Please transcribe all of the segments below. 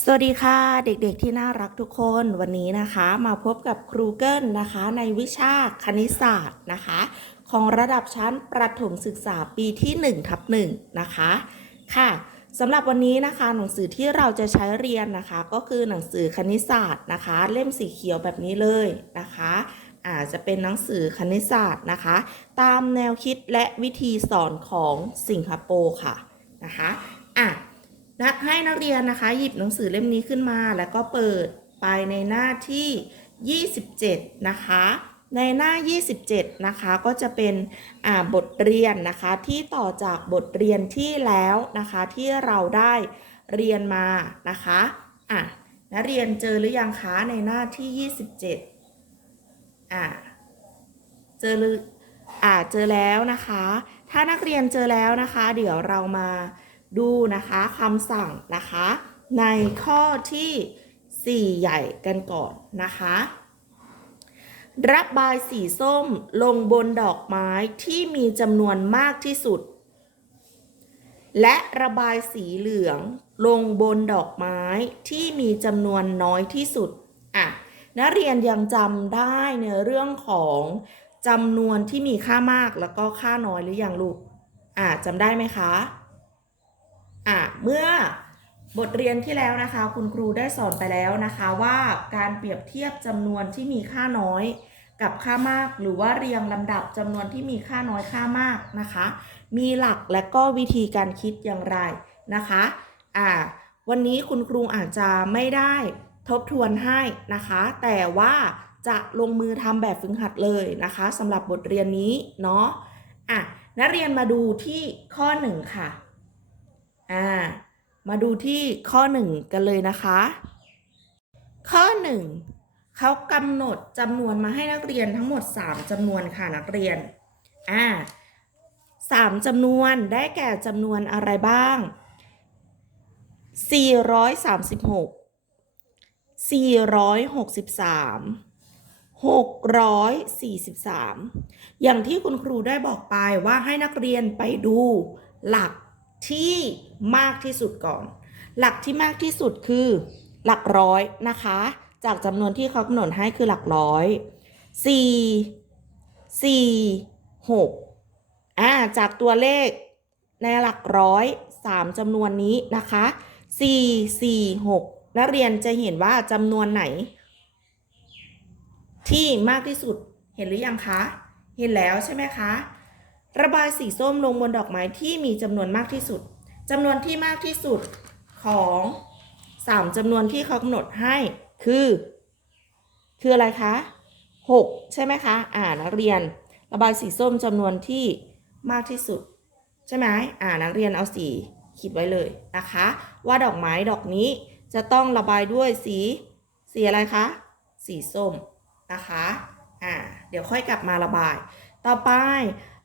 สวัสดีค่ะ เด็กๆที่น่ารักทุกคนวันนี้นะคะ มาพบกับครูเกิลนะคะ ในวิชาคณิตศาสตร์นะคะ ของระดับชั้นประถมศึกษาปีที่1ทับ1นะคะค่ะสำหรับวันนี้นะคะหนังสือที่เราจะใช้เรียนนะคะ ก็คือหนังสือคณิตศาสตร์นะคะ เล่มสีเขียวแบบนี้เลยนะคะอาจจะเป็นหนังสือคณิตศาสตร์นะคะ ตามแนวคิดและวิธีสอนของสิงคโปร์ค่ะนะคะอะ นักให้นักเรียนนะคะ หยิบหนังสือเล่มนี้ขึ้นมา แล้วก็เปิดไปในหน้าที่ 27 นะคะ ในหน้า 27 นะคะ ก็จะเป็นบทเรียนนะคะ ที่ต่อจากบทเรียนที่แล้วนะคะ ที่เราได้เรียนมานะคะอะนักเรียนเจอหรือยังคะในหน้าที่ 27อะเจอหรืออ่าเจอแล้วนะคะ ถ้านักเรียนเจอแล้วนะคะ เดี๋ยวเรามา ดูนะคะคำสั่งนะคะ ในข้อที่ 4 ใหญ่กันก่อนนะคะ ระบายสีส้มลงบนดอกไม้ที่มีจำนวนมากที่สุด และระบายสีเหลืองลงบนดอกไม้ที่มีจำนวนน้อยที่สุดอะนักเรียนยังจำได้ในเรื่องของจำนวนที่มีค่ามากแล้วก็ค่าน้อยหรือยังลูกอะจำได้ไหมคะ อะเมื่อบทเรียนที่แล้วนะคะ คุณครูได้สอนไปแล้วนะคะว่าการเปรียบเทียบจำนวนที่มีค่าน้อย กับค่ามาก หรือว่าเรียงลำดับจำนวนที่มีค่าน้อยค่ามากนะคะ มีหลักและก็วิธีการคิดอย่างไรนะคะอ่าวันนี้คุณครูอาจจะไม่ได้ทบทวนให้นะคะ แต่ว่าจะลงมือทำแบบฝึกหัดเลยนะคะสำหรับบทเรียนนี้เนาะอะนักเรียนมาดูที่ข้อหนึ่งค่ะ อ่า มาดูที่ข้อ 1 กันเลยนะคะ ข้อ 1เขากำหนดจำนวนมาให้นักเรียนทั้งหมด 3จำนวนค่ะนักเรียน อ่าสามจำนวนได้แก่จำนวนอะไรบ้าง 436 463 643 อย่างที่คุณครูได้บอกไปว่าให้นักเรียนไปดูหลัก ที่มากที่สุดก่อน หลักที่มากที่สุดคือหลักร้อยนะคะ จากจำนวนที่เขากำหนดให้คือหลักร้อยสี่สี่หกอ่าจากตัวเลขในหลักร้อยสามจำนวนนี้นะคะสี่สี่หกนักเรียนจะเห็นว่าจำนวนไหน ที่มากที่สุดเห็นหรือยังคะ เห็นแล้วใช่ไหมคะ ระบายสีส้มลงบนดอกไม้ที่มีจำนวนมากที่สุดจำนวนที่มากที่สุดของสามจำนวนที่เขากำหนดให้คือ คืออะไรคะหกใช่ไหมคะ อ่านักเรียน ระบายสีส้มจำนวนที่มากที่สุด ใช่ไหมอ่านักเรียนเอาสีคิดไว้เลยนะคะ ว่าดอกไม้ดอกนี้จะต้องระบายด้วยสี สีอะไรคะ สีส้มนะคะ อ่า เดี๋ยวค่อยกลับมาระบาย ต่อไป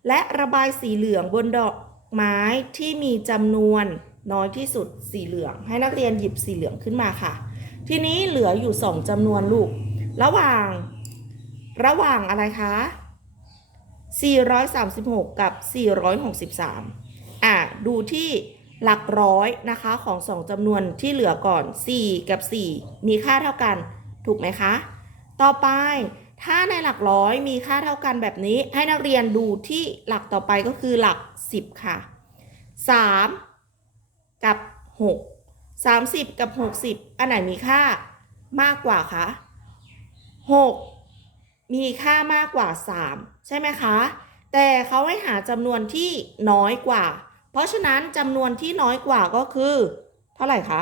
และระบายสีเหลืองบนดอกไม้ที่มีจำนวนน้อยที่สุดสีเหลือง ให้นักเรียนหยิบสีเหลืองขึ้นมาค่ะ ทีนี้เหลืออยู่2จำนวนลูก ระหว่าง ระหว่างอะไรคะ 436 กับ 463 อะ ดูที่หลักร้อยนะคะของสองจำนวนที่เหลือก่อน 4 กับ 4 มีค่าเท่ากัน ถูกไหมคะ ต่อไป ถ้าในหลักร้อยมีค่าเท่ากันแบบนี้ ให้นักเรียนดูที่หลักต่อไปก็คือหลัก 10 ค่ะ 3 กับ 6 30 กับ 60 อันไหนมีค่ามากกว่าคะ6 มีค่ามากกว่า 3 ใช่ไหมคะ แต่เขาให้หาจำนวนที่น้อยกว่า เพราะฉะนั้นจำนวนที่น้อยกว่าก็คือ เท่าไหร่คะ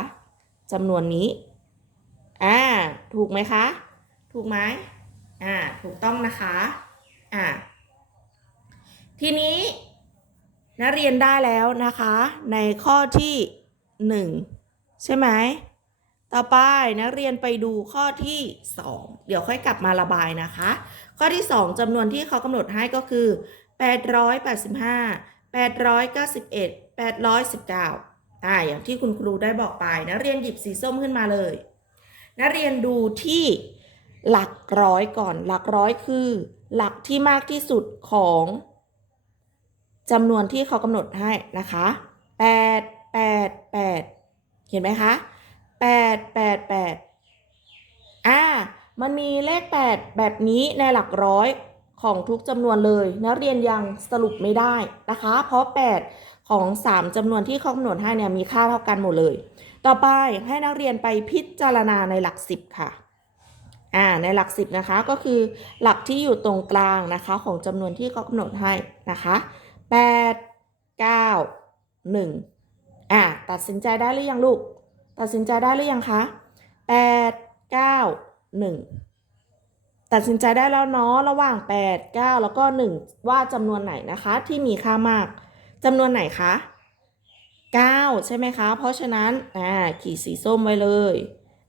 จำนวนนี้ อ่า ถูกไหมคะ ถูกไหม อ่าถูกต้องนะคะอ่าทีนี้นักเรียนได้แล้วนะคะ ในข้อที่หนึ่งใช่ไหมต่อไปนักเรียนไปดูข้อที่ 2 เดี๋ยวค่อยกลับมาระบายนะคะ ข้อที่ 2จำนวนที่เขากำหนดให้ก็คือ 885 891 819อ่าอย่างที่คุณครูได้บอกไปนักเรียนหยิบสีส้มขึ้นมาเลยนักเรียนดูที่ หลักร้อยก่อน หลักร้อยคือ หลักที่มากที่สุดของจำนวนที่เขากำหนดให้นะคะ8 8 8เห็นไหมคะแปดแปดแปดอ่า มันมีเลขแปดแบบนี้ในหลักร้อยของทุกจำนวนเลยนักเรียนยังสรุปไม่ได้นะคะ เพราะ 8 ของ 3จำนวนที่เขากำหนดให้เนี่ยมีค่าเท่ากันหมดเลย ต่อไปให้นักเรียนไปพิจารณาในหลัก 10 ค่ะ อ่าในหลัก 10นะคะก็คือหลักที่อยู่ตรงกลางนะคะของจำนวนที่เขากำหนดให้นะคะ8 9 1อ่าตัดสินใจได้หรือยังลูก ตัดสินใจได้หรือยังคะ8 9 1 ตัดสินใจได้แล้วเนาะระหว่าง 8 9 แล้วก็ 1 ว่าจำนวนไหนนะคะที่มีค่ามากจำนวนไหนคะ9 ใช่ไหมคะ เพราะฉะนั้นอ่าขีดสีส้มไว้เลย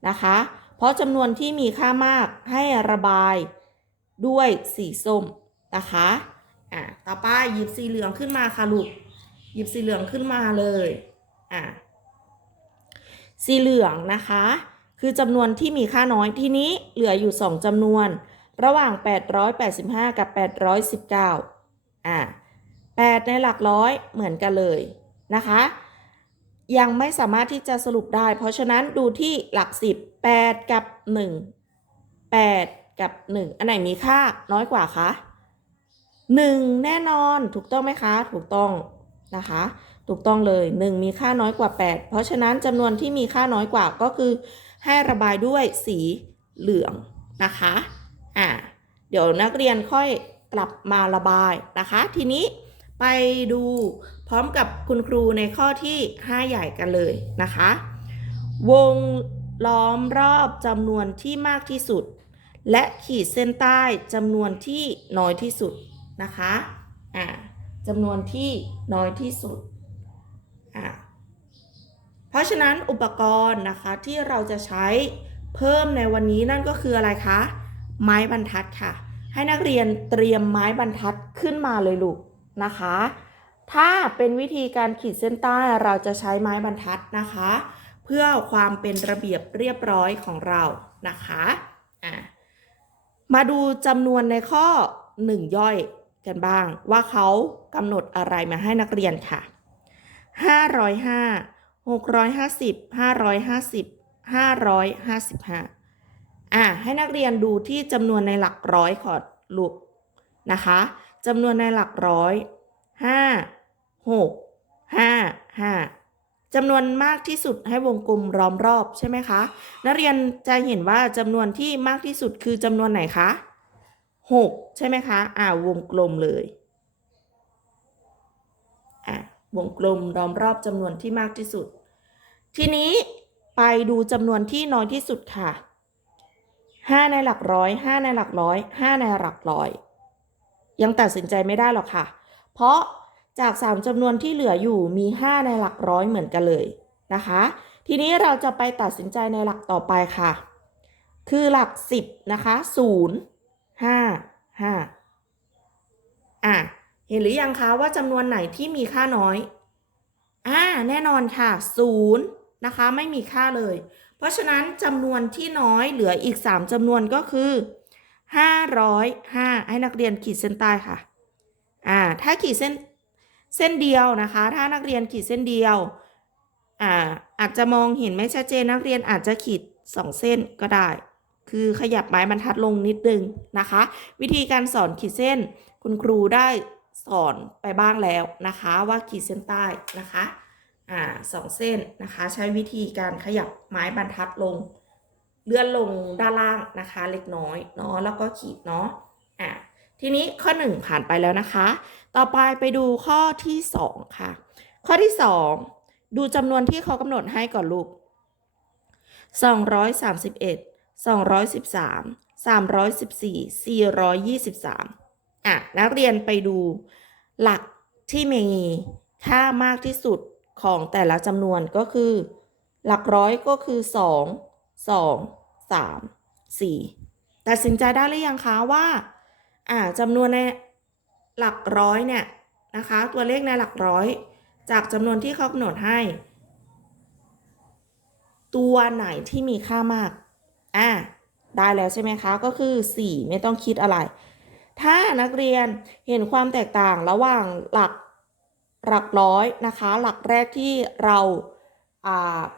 นะคะ เพราะจำนวนที่มีค่ามากให้ระบายด้วยสีส้มนะคะอ่าต่อไปหยิบสีเหลืองขึ้นมาค่ะลูกหยิบสีเหลืองขึ้นมาเลยอ่าสีเหลืองนะคะ คือจำนวนที่มีค่าน้อยทีนี้เหลืออยู่ 2จำนวน ระหว่าง 885 กับ 819อ่า8ในหลักร้อยเหมือนกันเลยนะคะ ยังไม่สามารถที่จะสรุปได้ เพราะฉะนั้นดูที่หลัก 10 8 กับ 1 8 กับ 1 อันไหนมีค่าน้อยกว่าคะ1 แน่นอนถูกต้องไหมคะ ถูกต้องนะคะ ถูกต้องเลย 1 มีค่าน้อยกว่า 8 เพราะฉะนั้นจำนวนที่มีค่าน้อยกว่าก็คือ ให้ระบายด้วยสีเหลืองนะคะอ่าเดี๋ยวนักเรียนค่อยกลับมาระบายนะคะ ทีนี้ ไปดูพร้อมกับคุณครูในข้อที่ 5 ใหญ่กันเลยนะคะ วงล้อมรอบจำนวนที่มากที่สุด และขีดเส้นใต้จำนวนที่น้อยที่สุดนะคะอ่าจำนวนที่น้อยที่สุดอ่าเพราะฉะนั้นอุปกรณ์นะคะที่เราจะใช้เพิ่มในวันนี้นั่นก็คืออะไรคะ ไม้บรรทัดค่ะ ให้นักเรียนเตรียมไม้บรรทัดขึ้นมาเลยลูก นะคะ ถ้าเป็นวิธีการขีดเส้นใต้เราจะใช้ไม้บรรทัดนะคะ เพื่อความเป็นระเบียบเรียบร้อยของเรานะคะะมาดูจำนวนในข้อ 1 ย่อยกันบ้าง ว่าเขากำหนดอะไรมาให้นักเรียนค่ะ 505 650 550 555อะให้นักเรียนดูที่จำนวนในหลักร้อยก่อลูกนะคะ จำนวนในหลักร้อย5 6 5 5จำนวนมากที่สุดให้วงกลมล้อมรอบใช่ไหมคะ นักเรียนจะเห็นว่าจำนวนที่มากที่สุดคือจำนวนไหนคะ6ใช่ไหมคะ อ่าวงกลมเลย อะวงกลมล้อมรอบจำนวนที่มากที่สุด ทีนี้ไปดูจำนวนที่น้อยที่สุดค่ะ5ในหลักร้อย5ในหลักร้อย5ในหลักร้อย ยังตัดสินใจไม่ได้หรอกค่ะ เพราะจาก 3จำนวนที่เหลืออยู่มี 5 ในหลักร้อยเหมือนกันเลยนะคะ ทีนี้เราจะไปตัดสินใจในหลักต่อไปค่ะ คือหลัก 10 นะคะ 0 5 5 อะ เห็นหรือยังคะว่าจำนวนไหนที่มีค่าน้อย อ่า แน่นอนค่ะ 0 นะคะ ไม่มีค่าเลย เพราะฉะนั้นจำนวนที่น้อยเหลืออีก 3จำนวนก็คือ 505 ให้นักเรียนขีดเส้นใต้ค่ะ อ่า ถ้าขีดเส้นเส้นเดียวนะคะ ถ้านักเรียนขีดเส้นเดียว อ่า อาจจะมองเห็นไม่ชัดเจนนักเรียนอาจจะขีด 2 เส้นก็ได้ คือขยับไม้บรรทัดลงนิดนึงนะคะ วิธีการสอนขีดเส้นคุณครูได้สอนไปบ้างแล้วนะคะว่าขีดเส้นใต้นะคะ อ่าสองเส้นนะคะ ใช้วิธีการขยับไม้บรรทัดลง เลื่อนลงด้านล่างนะคะเล็กน้อยเนาะแล้วก็ขีดเนาะอะทีนี้ข้อ 1 ผ่านไปแล้วนะคะ ต่อไปไปดูข้อที่ 2 ค่ะ ข้อที่ 2 ดูจำนวนที่เขากำหนดให้ก่อนลูก231 213 314 423อะนักเรียนไปดูหลักที่มีค่ามากที่สุดของแต่ละจำนวนก็คือ หลักร้อยก็คือ 2 2 3 4 ตัดสินใจได้หรือยังคะว่าอ่าจำนวนในหลักร้อยเนี่ยนะคะ ตัวเลขในหลักร้อย จากจำนวนที่เขากำหนดให้ ตัวไหนที่มีค่ามากอ่าได้แล้วใช่ไหมคะ ก็คือ 4 ไม่ต้องคิดอะไร ถ้านักเรียนเห็นความแตกต่างระหว่างหลักหลักร้อยนะคะ หลักแรกที่เราอ่า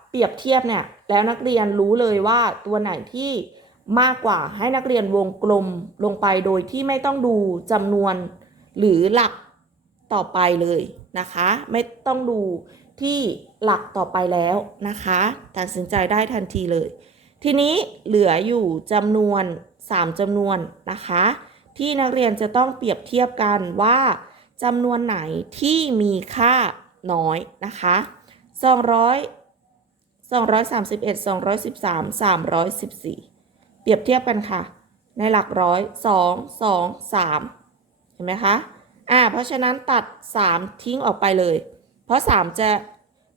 เปรียบเทียบเนี่ยแล้วนักเรียนรู้เลยว่าตัวไหนที่มากกว่าให้นักเรียนวงกลมลงไปโดยที่ไม่ต้องดูจำนวนหรือหลักต่อไปเลยนะคะ ไม่ต้องดูที่หลักต่อไปแล้วนะคะ ตัดสินใจได้ทันทีเลย ทีนี้เหลืออยู่จำนวน 3จำนวนนะคะ ที่นักเรียนจะต้องเปรียบเทียบกันว่าจำนวนไหนที่มีค่าน้อยนะคะ 200 231 213 314เปรียบเทียบกันค่ะ ในหลักร้อย2 2 3เห็นไหมคะอ่าเพราะฉะนั้นตัด3ทิ้งออกไปเลย เพราะ3จะ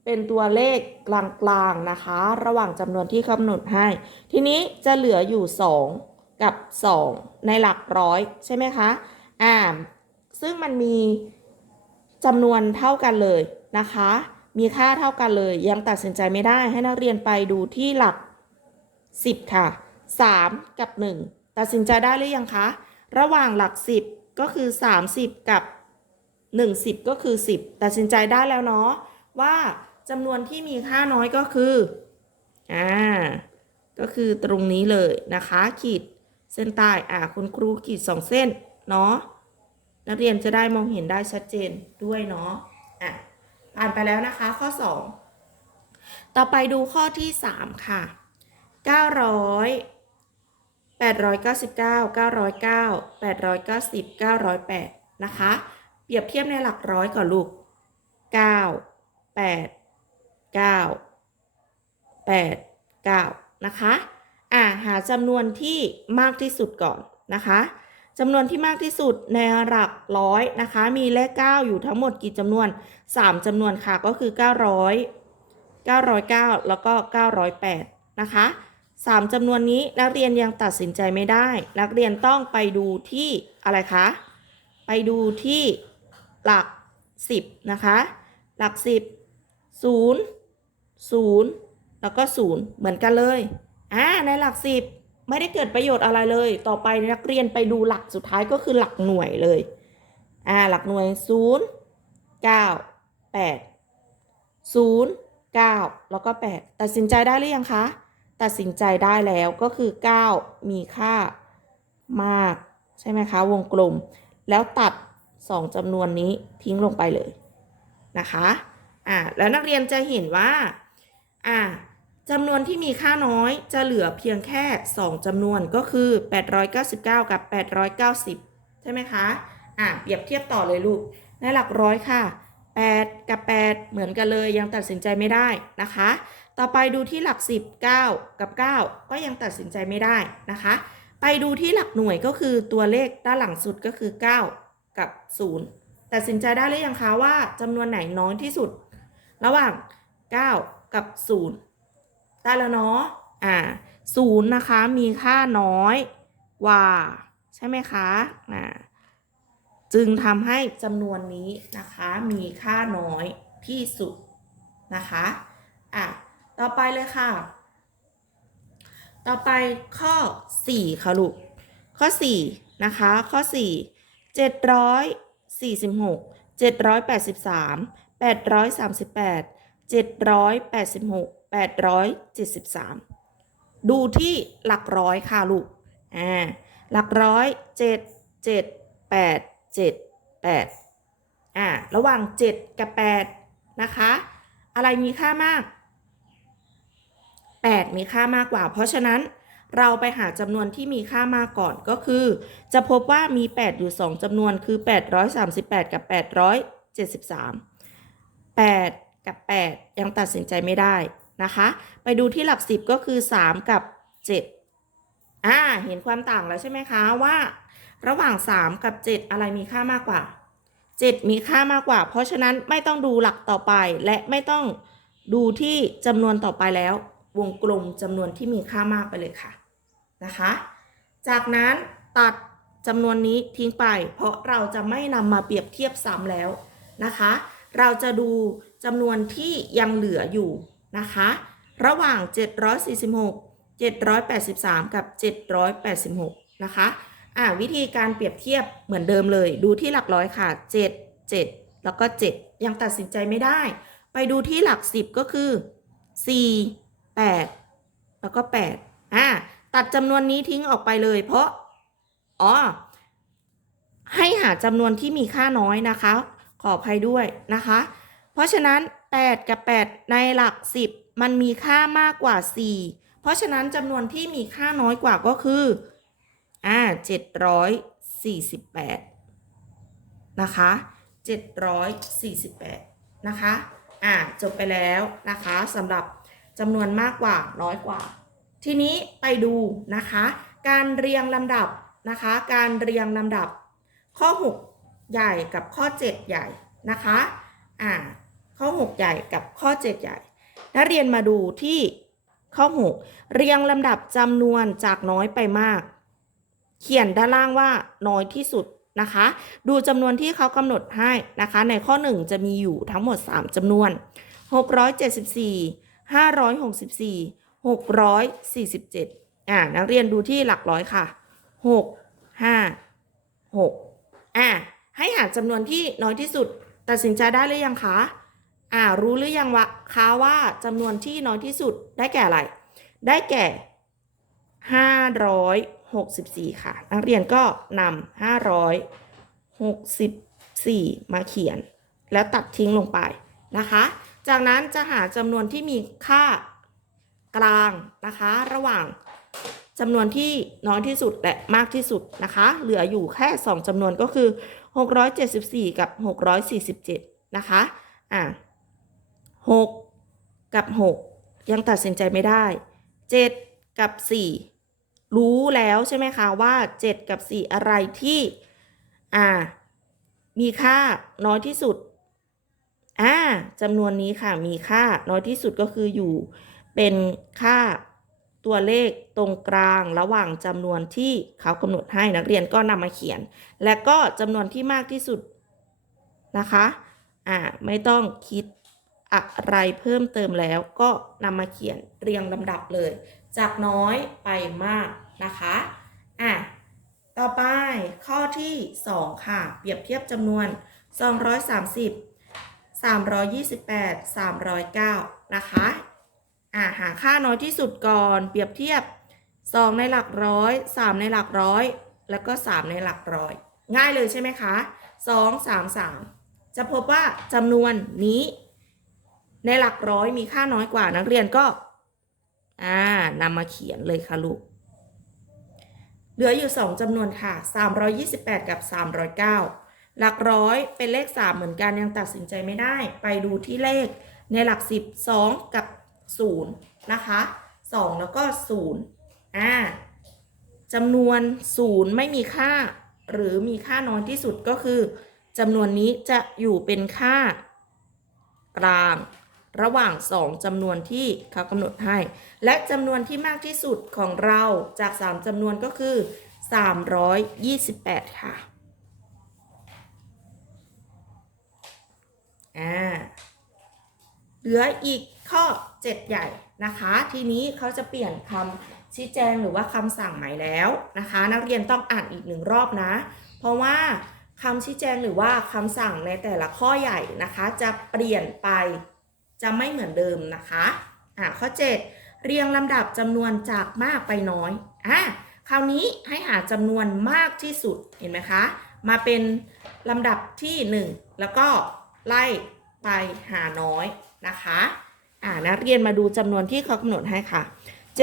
เป็นตัวเลขกลางๆนะคะ ระหว่างจำนวนที่กำหนดให้ ทีนี้จะเหลืออยู่ 2 กับ 2 ในหลักร้อยใช่ไหมคะอ่าซึ่งมันมีจำนวนเท่ากันเลยนะคะ มีค่าเท่ากันเลย ยังตัดสินใจไม่ได้ให้นักเรียนไปดูที่หลัก 10 ค่ะ 3 กับ 1 ตัดสินใจได้หรือยังคะ ระหว่างหลัก 10 ก็คือ 30 กับ 10 ก็คือ 10 ตัดสินใจได้แล้วเนาะว่าจำนวนที่มีค่าน้อยก็คืออ่าก็คือตรงนี้เลยนะคะ ขีดเส้นใต้อ่าคุณครูขีด 2 เส้นเนาะนักเรียนจะได้มองเห็นได้ชัดเจนด้วยเนาะอะ ผ่านไปแล้วนะคะ ข้อ 2 ต่อไปดูข้อที่ 3 ค่ะ 900 899 909 890 908 นะคะ เปรียบเทียบในหลักร้อยก่อนลูก 9 8 9 8 9 นะคะ อ่าหาจำนวนที่มากที่สุดก่อนนะคะ จำนวนที่มากที่สุดในหลักร้อยนะคะ มีเลข 9 อยู่ทั้งหมดกี่จำนวน 3จำนวนค่ะก็คือ 900 909 แล้วก็ 908 นะคะ 3จำนวนนี้นักเรียนยังตัดสินใจไม่ได้ นักเรียนต้องไปดูที่อะไรคะ ไปดูที่หลัก 10 นะคะ หลัก 10 0 0 แล้วก็ 0 เหมือนกันเลยอ่าในหลัก 10 ไม่ได้เกิดประโยชน์อะไรเลย ต่อไปนักเรียนไปดูหลักสุดท้ายก็คือหลักหน่วยเลย อ่า หลักหน่วย 0 9 8 0 9 แล้วก็ 8 ตัดสินใจได้หรือยังคะ ตัดสินใจได้แล้วก็คือ 9 มีค่ามาก ใช่ไหมคะ วงกลม แล้วตัด 2จำนวนนี้ทิ้งลงไปเลยนะคะ อ่า แล้วนักเรียนจะเห็นว่า อ่า จำนวนที่มีค่าน้อยจะเหลือเพียงแค่ 2จำนวนก็คือ 899 กับ 890 ใช่ไหมคะ อ่าเปรียบเทียบต่อเลยลูก ในหลักร้อยค่ะ 8 กับ 8 เหมือนกันเลยยังตัดสินใจไม่ได้นะคะ ต่อไปดูที่หลัก 10 9 กับ 9 ก็ยังตัดสินใจไม่ได้นะคะ ไปดูที่หลักหน่วยก็คือตัวเลขด้านหลังสุดก็คือ 9 กับ 0 ตัดสินใจได้หรือยังคะว่าจำนวนไหนน้อยที่สุด ระหว่าง 9 กับ 0 ได้แล้วเนาะอ่า0นะคะมีค่าน้อยกว่า ใช่ไหมคะอ่าจึงทำให้จำนวนนี้นะคะมีค่าน้อยที่สุดนะคะอะต่อไปเลยค่ะ ต่อไปข้อ 4 ค่ะลูก ข้อ 4 นะคะ ข้อ 4 746 783 838 786 873 ดูที่หลักร้อยค่ะลูก อ่า หลักร้อย7 7 8 7 8อ่า ระหว่าง7กับ8นะคะ อะไรมีค่ามาก8มีค่ามากกว่า เพราะฉะนั้นเราไปหาจำนวนที่มีค่ามากก่อนก็คือ จะพบว่ามี 8 อยู่ 2จำนวนคือ 838 กับ 873 8 กับ 8 ยังตัดสินใจไม่ได้ นะคะ ไปดูที่หลัก10ก็คือ 3 กับ 7 อ่า เห็นความต่างแล้วใช่ไหมคะว่า ระหว่าง 3 กับ 7 อะไรมีค่ามากกว่า 7 มีค่ามากกว่า เพราะฉะนั้นไม่ต้องดูหลักต่อไปและไม่ต้องดูที่จำนวนต่อไปแล้ว วงกลมจำนวนที่มีค่ามากไปเลยค่ะนะคะ จากนั้นตัดจำนวนนี้ทิ้งไป เพราะเราจะไม่นำมาเปรียบเทียบซ้ำแล้วนะคะ เราจะดูจำนวนที่ยังเหลืออยู่ นะคะ ระหว่าง 746 783 กับ 786 นะคะ อ่าวิธีการเปรียบเทียบเหมือนเดิมเลย ดูที่หลักร้อยค่ะ 7 7 แล้วก็ 7 ยังตัดสินใจไม่ได้ ไปดูที่หลัก 10 ก็คือ 4 8 แล้วก็ 8 อ่า ตัดจำนวนนี้ทิ้งออกไปเลย เพราะ อ๋อ ให้หาจำนวนที่มีค่าน้อยนะคะ ขออภัยด้วยนะคะ เพราะฉะนั้น 8 กับ 8 ในหลัก 10 มันมีค่ามากกว่า 4 เพราะฉะนั้นจำนวนที่มีค่าน้อยกว่าก็คือ อ่า 748 นะคะ 748 นะคะ อ่า จบไปแล้วนะคะสำหรับจำนวนมากกว่าน้อยกว่า ทีนี้ไปดูนะคะ การเรียงลำดับนะคะ การเรียงลำดับข้อ 6 ใหญ่กับข้อ 7 ใหญ่นะคะ อ่า ข้อ 6 ใหญ่กับข้อ 7 ใหญ่ นักเรียนมาดูที่ข้อ 6 เรียงลำดับจำนวนจากน้อยไปมาก เขียนด้านล่างว่าน้อยที่สุดนะคะ ดูจำนวนที่เขากำหนดให้นะคะ ในข้อ 1 จะมีอยู่ทั้งหมด 3จำนวน 674 564 647อ่านักเรียนดูที่หลักร้อยค่ะ 6 5 6อ่าให้หาจำนวนที่น้อยที่สุด ตัดสินใจได้หรือยังคะ อ่ารู้หรือยังวะคะว่าจำนวนที่น้อยที่สุดได้แก่อะไร ได้แก่ 564 ค่ะ นักเรียนก็นำ564 มาเขียน แล้วตัดทิ้งลงไปนะคะ จากนั้นจะหาจำนวนที่มีค่ากลางนะคะ ระหว่างจำนวนที่น้อยที่สุดและมากที่สุดนะคะ เหลืออยู่แค่ 2จำนวนก็คือ 674 กับ 647 นะคะ อะ 6 กับ 6 ยังตัดสินใจไม่ได้ 7 กับ 4 รู้แล้วใช่ไหมคะว่า 7 กับ 4 อะไรที่อ่ามีค่าน้อยที่สุดอ่าจำนวนนี้ค่ะมีค่าน้อยที่สุดก็คืออยู่เป็นค่าตัวเลขตรงกลางระหว่างจำนวนที่เขากำหนดให้นักเรียนก็นำมาเขียน และก็จำนวนที่มากที่สุดนะคะ อ่า ไม่ต้องคิด อะไรเพิ่มเติมแล้วก็นำมาเขียนเรียงลำดับเลย จากน้อยไปมากนะคะอะต่อไปข้อที่ 2 ค่ะ เปรียบเทียบจำนวน 230 328 309 นะคะอ่าหาค่าน้อยที่สุดก่อน เปรียบเทียบ 2 ในหลักร้อย 3 ในหลักร้อย แล้วก็ 3 ในหลักร้อย ง่ายเลยใช่ไหมคะ 2 3 3 จะพบว่าจำนวนนี้ ในหลักร้อยมีค่าน้อยกว่านักเรียนก็ อ่านำมาเขียนเลยค่ะลูก เหลืออยู่ 2จำนวนค่ะ 328 กับ 309 หลักร้อยเป็นเลข 3 เหมือนกันยังตัดสินใจไม่ได้ ไปดูที่เลขในหลัก 10 2 กับ 0 นะคะ 2 แล้วก็ 0 อ่าจำนวน 0 ไม่มีค่า หรือมีค่าน้อยที่สุดก็คือจำนวนนี้จะอยู่เป็นค่ากลาง ระหว่าง 2จำนวนที่เขากำหนดให้ และจำนวนที่มากที่สุดของเราจาก 3จำนวนก็คือ 328 ค่ะอ่าเหลืออีกข้อ 7 ใหญ่นะคะ ทีนี้เขาจะเปลี่ยนคำชี้แจงหรือว่าคำสั่งใหม่แล้วนะคะ นักเรียนต้องอ่านอีกหนึ่งรอบนะ เพราะว่าคำชี้แจงหรือว่าคำสั่งในแต่ละข้อใหญ่นะคะ จะเปลี่ยนไป จะไม่เหมือนเดิมนะคะอ่าข้อ 7 เรียงลำดับจำนวนจากมากไปน้อยอะคราวนี้ให้หาจำนวนมากที่สุดเห็นไหมคะ มาเป็นลำดับที่ 1 แล้วก็ไล่ไปหาน้อยนะคะอ่านักเรียนมาดูจำนวนที่เขากำหนดให้ค่ะ 709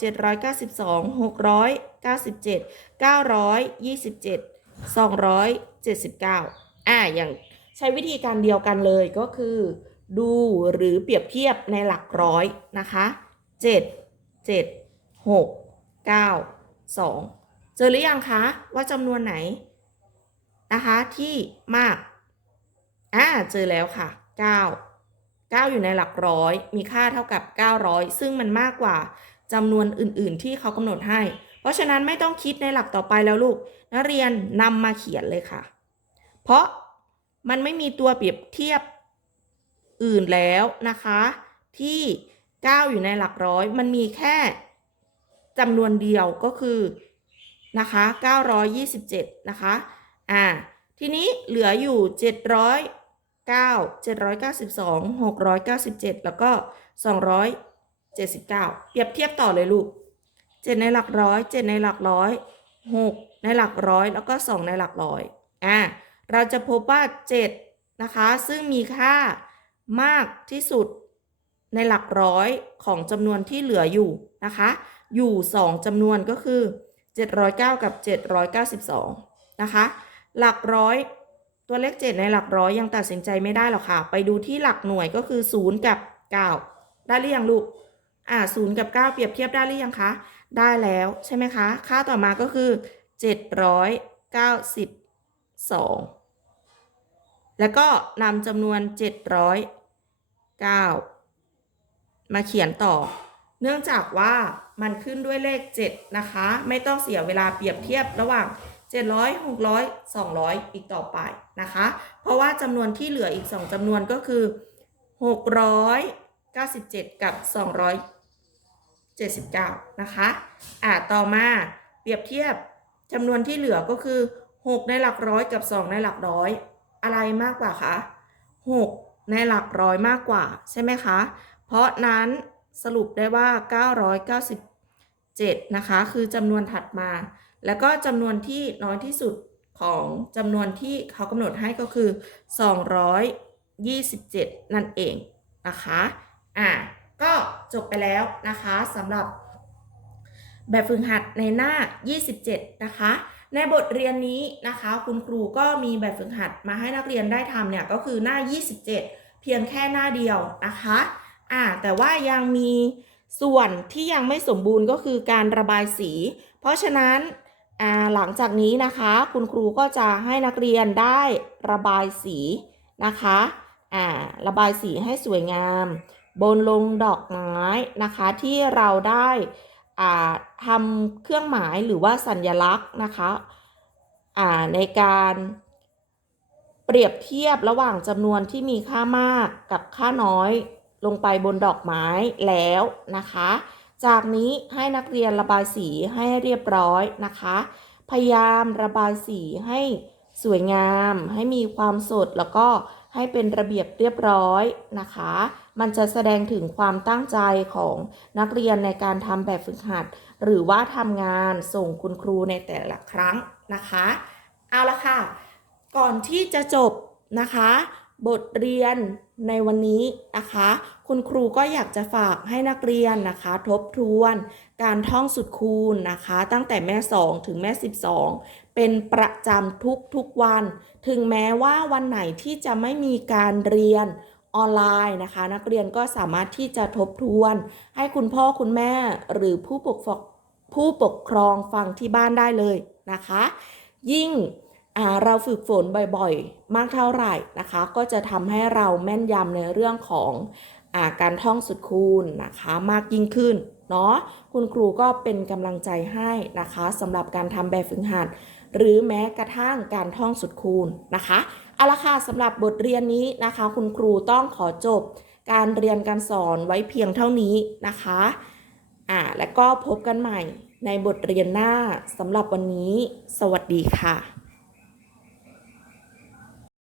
792 697 927 279อ่าอย่างใช้วิธีการเดียวกันเลยก็คือ ดูหรือเปรียบเทียบในหลักร้อยนะคะ7 7 6 9 2เจอหรือยังคะว่าจำนวนไหนนะคะที่มากอ่าเจอแล้วค่ะ 9 9 อยู่ในหลักร้อย มีค่าเท่ากับ 900 ซึ่งมันมากกว่าจำนวนอื่น ๆ ที่เขากำหนดให้ เพราะฉะนั้นไม่ต้องคิดในหลักต่อไปแล้วลูก นักเรียนนำมาเขียนเลยค่ะ เพราะมันไม่มีตัวเปรียบเทียบ อื่นแล้วนะคะ ที่ 9 อยู่ในหลักร้อย มันมีแค่จำนวนเดียวก็คือนะคะ 927 นะคะ อ่า ทีนี้เหลืออยู่792 697 แล้วก็ 279 เปรียบเทียบต่อเลยลูก 7 ในหลักร้อย 7 ในหลักร้อย 6 ในหลักร้อย แล้วก็ 2 ในหลักร้อย อะเราจะพบว่า 7 นะคะ ซึ่งมีค่า มากที่สุดในหลักร้อยของจำนวนที่เหลืออยู่นะคะ อยู่ 2จำนวนก็คือ 709 กับ 792 นะคะ หลักร้อยตัวเลข 7 ในหลักร้อยยังตัดสินใจไม่ได้หรอกค่ะ ไปดูที่หลักหน่วยก็คือ 0 กับ 9 ได้หรือยังลูก อ่า0กับ 9 เปรียบเทียบได้หรือยังคะ ได้แล้วใช่ไหมคะ ค่าต่อมาก็คือ 792 แล้วก็นำจำนวน 709 มาเขียนต่อ เนื่องจากว่ามันขึ้นด้วยเลข 7 นะคะ ไม่ต้องเสียเวลาเปรียบเทียบระหว่าง 700 600 200 อีกต่อไปนะคะ เพราะว่าจำนวนที่เหลืออีก 2จำนวนก็คือ 697 กับ 279 นะคะอ่าต่อมาเปรียบเทียบจำนวนที่เหลือก็คือ 6 ในหลักร้อยกับ 2 ในหลักร้อย อะไรมากกว่าคะ6 ในหลักร้อยมากกว่าใช่ไหมคะ เพราะนั้นสรุปได้ว่า 997 นะคะ คือจำนวนถัดมา แล้วก็จำนวนที่น้อยที่สุดของจำนวนที่เขากำหนดให้ก็คือ 227 นั่นเองนะคะ อะ ก็จบไปแล้วนะคะสำหรับแบบฝึกหัดในหน้า 27 นะคะ ในบทเรียนนี้นะคะ คุณครูก็มีแบบฝึกหัดมาให้นักเรียนได้ทำเนี่ยก็คือหน้า 27 เพียงแค่หน้าเดียวนะคะอ่าแต่ว่ายังมีส่วนที่ยังไม่สมบูรณ์ก็คือการระบายสี เพราะฉะนั้นอ่าหลังจากนี้นะคะคุณครูก็จะให้นักเรียนได้ระบายสีนะคะอ่าระบายสีให้สวยงาม บนลงดอกไม้นะคะที่เราได้ ทำเครื่องหมายหรือว่าสัญลักษณ์นะคะในการเปรียบเทียบระหว่างจำนวนที่มีค่ามากกับค่าน้อยลงไปบนดอกไม้แล้วนะคะ จากนี้ให้นักเรียนระบายสีให้เรียบร้อยนะคะ พยายามระบายสีให้สวยงาม ให้มีความสดแล้วก็ ให้เป็นระเบียบเรียบร้อยนะคะ มันจะแสดงถึงความตั้งใจของนักเรียนในการทำแบบฝึกหัด หรือว่าทำงานส่งคุณครูในแต่ละครั้งนะคะ เอาละค่ะ ก่อนที่จะจบนะคะ บทเรียนในวันนี้นะคะ คุณครูก็อยากจะฝากให้นักเรียนนะคะ ทบทวน การท่องสุดคูณนะคะ ตั้งแต่แม่ 2 ถึงแม่ 12 เป็นประจำทุกทุกๆวัน ถึงแม้ว่าวันไหนที่จะไม่มีการเรียนออนไลน์นะคะ นักเรียนก็สามารถที่จะทบทวน ให้คุณพ่อคุณแม่หรือผู้ปกครองผู้ปกครองฟังที่บ้านได้เลยนะคะ ยิ่งเราฝึกฝนบ่อยๆ มากเท่าไหร่นะคะ ก็จะทำให้เราแม่นยำในเรื่องของอาการท่องสุดคูณนะคะมากยิ่งขึ้นเนาะคุณครูก็เป็นกำลังใจให้นะคะสำหรับการทำแบบฝึกหัด หรือแม้กระทั่งการท่องสุดคูณนะคะเอาละค่ะสำหรับบทเรียนนี้นะคะ คุณครูต้องขอจบการเรียนการสอนไว้เพียงเท่านี้นะคะอ่าและก็พบกันใหม่ในบทเรียนหน้าสำหรับวันนี้ สวัสดีค่ะ